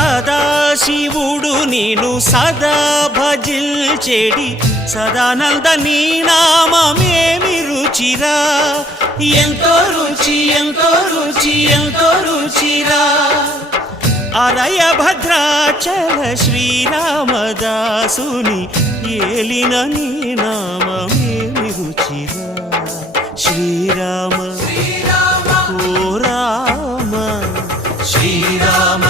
సదాశివుడు నేను సదా భజిల్చెడి సదానంద నీ నామమేమి రుచిరా, ఎంతో రుచి ఎంతో రుచి ఎంతో రుచిరా. అరయ భద్రాచల శ్రీరామదాసుని ఏలిన నీ నామమేమి రుచిరా. శ్రీరామ ఓ రామ శ్రీరామ